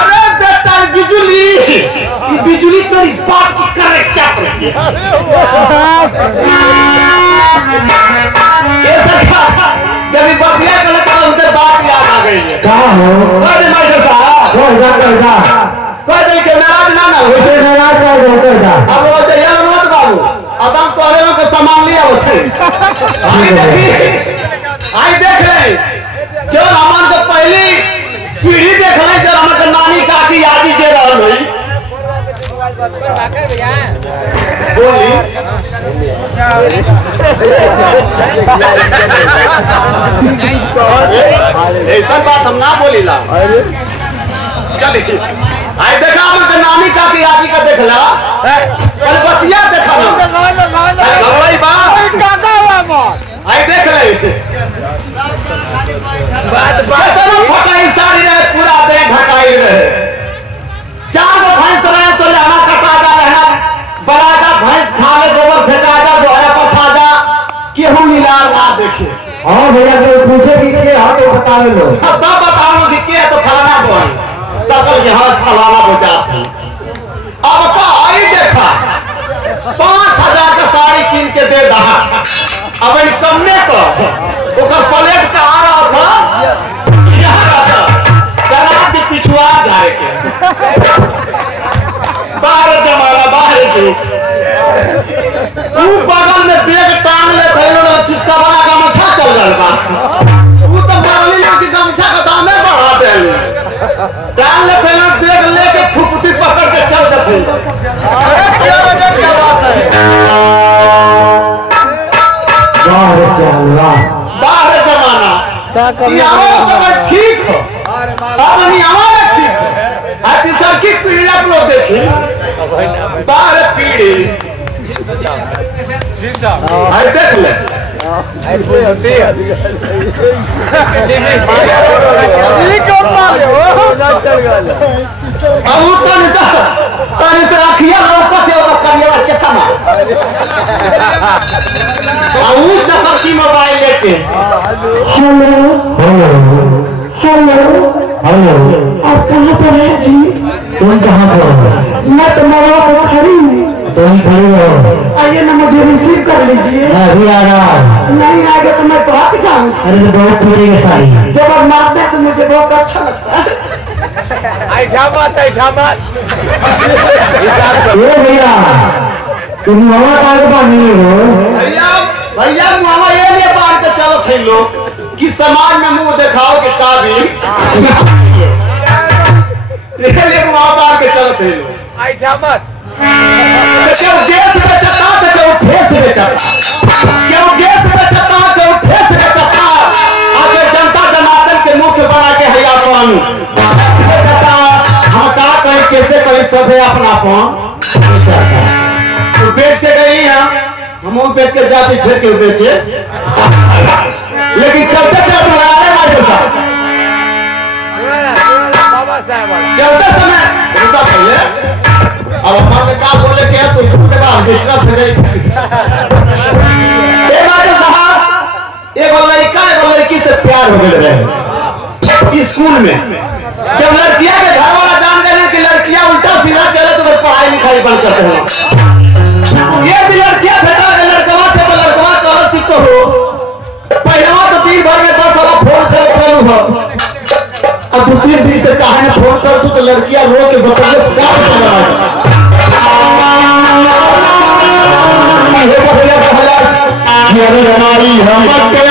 अरे बेटा बिजुली बिजुली तेरी बात की करेक्ट क्या करती है जब बतिया कर लेता उनके बात याद आ गई है कहाँ हो अरे मास्टर साहब कोई नहीं के नाराज ना हो नाराज अब वो जया मत बाबू अदम तोरे में के सामान लिया होते आई देख ले जो हमन के पहली पीढ़ी देख ले जो हमन के नानी काकी यादी जे रहल होई बोली ऐसा बात हम ना बोलीला चलिए आई देखा हमन के नानी काकी यादी का देखला कल बतिया देखा ना घबराई बा आई देख ले बात फटाई साड़ी रहे पूरा दे ढकाई रहे चार गो भैंस रहे तो लहना कटा जा लहना बड़ा जा भैंस खा ले गोबर फेंका जा दोहरा पछा जा केहू नीलार ना देखे हाँ भैया कोई पूछे कि के हाँ तो बतावे लो तब बताओ कि के तो फलाना बोल तब यहाँ फलाना बजा थी अब का आई देखा 5000 का साड़ी कीन के दे दहा अब इन कमने को ओकर प्लेट का आ रहा था यहाँ रहा जनाब के पिछुआ जाए के बाहर जमाना बाहर के बगल में बैग टांग ले थे लोग चित्का वाला गमछा चल गल बा वो तो मारली लोग की गमछा का दाम बढ़ा दे टांग ले थे लोग बैग लेके फुफुती पकड़ के चल देते क्या वजह क्या बात है बाहर जमाना ठीक हो ठीक हो सर की पीढ़ी आप लोग देखिए बाहर पीढ़ी देख ले मोबाइल लेके हेलो आप कहाँ पर हैं जी तुम कहाँ पर हो मैं तुम्हारा पर खड़ी हूँ तुम खड़ी हो आइए ना मुझे रिसीव कर लीजिए मैं भी आ रहा नहीं आगे तो मैं भाग जाऊँ अरे तो बहुत थोड़ी के सारी जब आप मारते हैं तो मुझे बहुत अच्छा लगता है ऐठा मत भैया तुम मामा काहे बांधे हो भैया मामा ये लिए बांध के चलो थे लोग कि समाज में मुंह दिखाओ के काबिल इसलिए वहां बाहर के चलो थे लोग ऐठा मत क्यों गैस बेचता तो क्यों ठेस बेचता क्यों गैस बेचता क्यों ठेस बेचता आगे जनता जनार्दन के मुख्य बना के है अपन बेचता हम का कहीं कैसे कहीं सब है अपनापन तो बेच के गई हैं हम बेच के जाते फिर के बेचे लेकिन चलते चलते समय रुका पहले अब हमारे का बोले के तो के बाद दूसरा फिर एगो लड़की से प्यार हो गए रहे स्कूल में जब लड़कियां के घर वाला जान गए कि लड़कियां उल्टा सीधा चले तो फिर पढ़ाई लिखाई बंद करते हैं ये भी लड़कियां भेटा लड़कवा से लड़कवा कहो सीखो हो पहलवा तो दिन भर में 10 बार फोन कर करू हो और दूसरे दिन से चाहे ना फोन कर तू तो लड़कियां रो के बताओ क्या लगा ये हमारी हम के